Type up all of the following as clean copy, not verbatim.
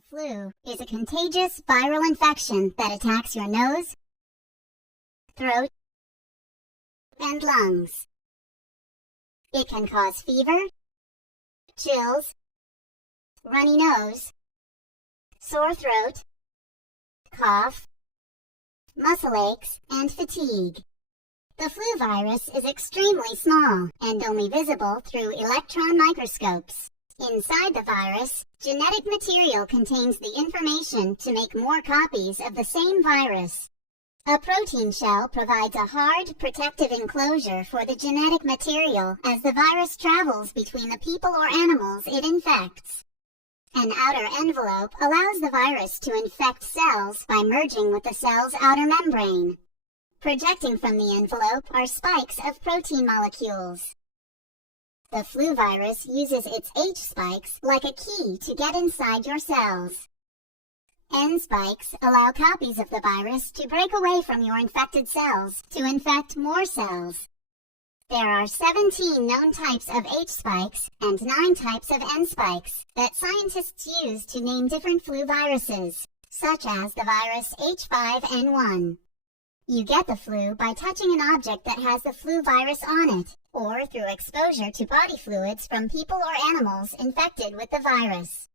The flu is a contagious viral infection that attacks your nose, throat, and lungs. It can cause fever, chills, runny nose, sore throat, cough, muscle aches, and fatigue. The flu virus is extremely small and only visible through electron microscopes. Inside the virus, genetic material contains the information to make more copies of the same virus. A protein shell provides a hard, protective enclosure for the genetic material as the virus travels between the people or animals it infects. An outer envelope allows the virus to infect cells by merging with the cell's outer membrane. Projecting from the envelope are spikes of protein molecules. The flu virus uses its H spikes like a key to get inside your cells. N spikes allow copies of the virus to break away from your infected cells to infect more cells. There are 17 known types of H spikes and 9 types of N spikes that scientists use to name different flu viruses, such as the virus H5N1. You get the flu by touching an object that has the flu virus on it, or through exposure to body fluids from people or animals infected with the virus.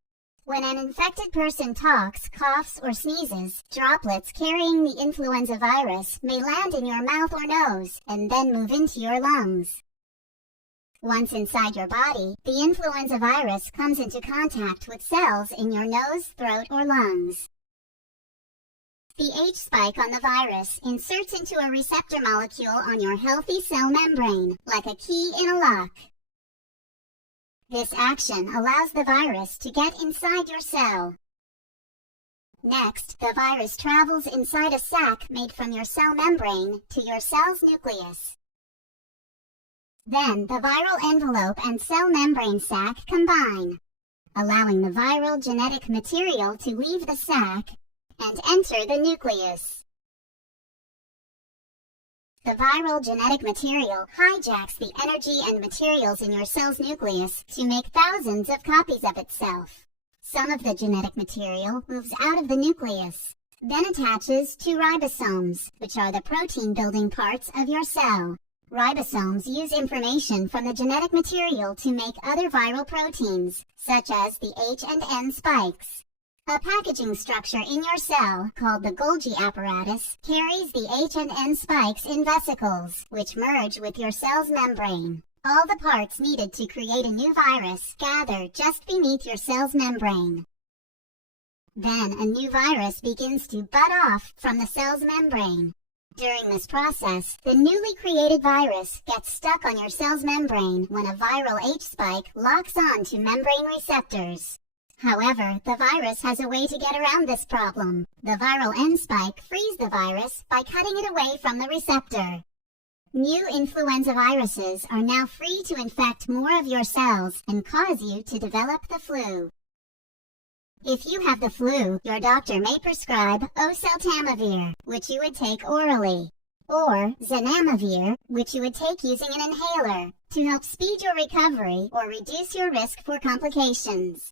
When an infected person talks, coughs, or sneezes, droplets carrying the influenza virus may land in your mouth or nose and then move into your lungs. Once inside your body, the influenza virus comes into contact with cells in your nose, throat, or lungs. The H spike on the virus inserts into a receptor molecule on your healthy cell membrane, like a key in a lock. This action allows the virus to get inside your cell. Next, the virus travels inside a sac made from your cell membrane to your cell's nucleus. Then, the viral envelope and cell membrane sac combine, allowing the viral genetic material to leave the sac and enter the nucleus. The viral genetic material hijacks the energy and materials in your cell's nucleus to make thousands of copies of itself. Some of the genetic material moves out of the nucleus, then attaches to ribosomes, which are the protein-building parts of your cell. Ribosomes use information from the genetic material to make other viral proteins, such as the H and N spikes. A packaging structure in your cell, called the Golgi apparatus, carries the H and N spikes in vesicles, which merge with your cell's membrane. All the parts needed to create a new virus gather just beneath your cell's membrane. Then a new virus begins to bud off from the cell's membrane. During this process, the newly created virus gets stuck on your cell's membrane when a viral H spike locks on to membrane receptors. However, the virus has a way to get around this problem. The viral N spike frees the virus by cutting it away from the receptor. New influenza viruses are now free to infect more of your cells and cause you to develop the flu. If you have the flu, your doctor may prescribe oseltamivir, which you would take orally, or zanamivir, which you would take using an inhaler, to help speed your recovery or reduce your risk for complications.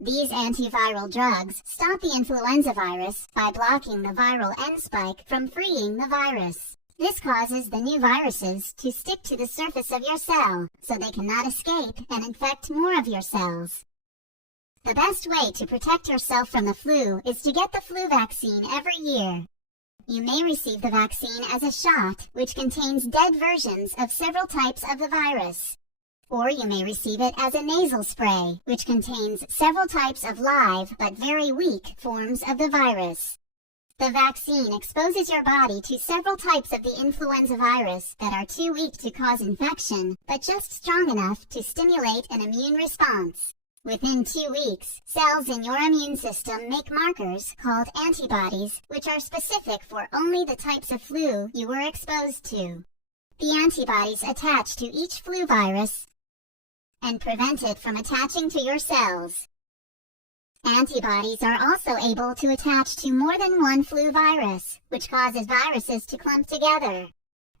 These antiviral drugs stop the influenza virus by blocking the viral N spike from freeing the virus. This causes the new viruses to stick to the surface of your cell, so they cannot escape and infect more of your cells. The best way to protect yourself from the flu is to get the flu vaccine every year. You may receive the vaccine as a shot, which contains dead versions of several types of the virus. Or you may receive it as a nasal spray, which contains several types of live but very weak forms of the virus. The vaccine exposes your body to several types of the influenza virus that are too weak to cause infection, but just strong enough to stimulate an immune response. Within 2 weeks, cells in your immune system make markers called antibodies, which are specific for only the types of flu you were exposed to. The antibodies attach to each flu virus and prevent it from attaching to your cells. Antibodies are also able to attach to more than one flu virus, which causes viruses to clump together.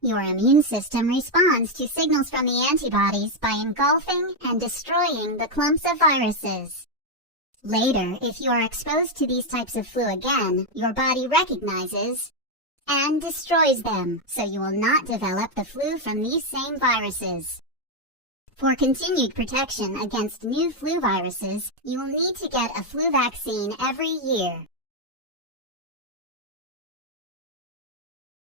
Your immune system responds to signals from the antibodies by engulfing and destroying the clumps of viruses. Later, if you are exposed to these types of flu again, your body recognizes and destroys them, so you will not develop the flu from these same viruses. For continued protection against new flu viruses, you will need to get a flu vaccine every year.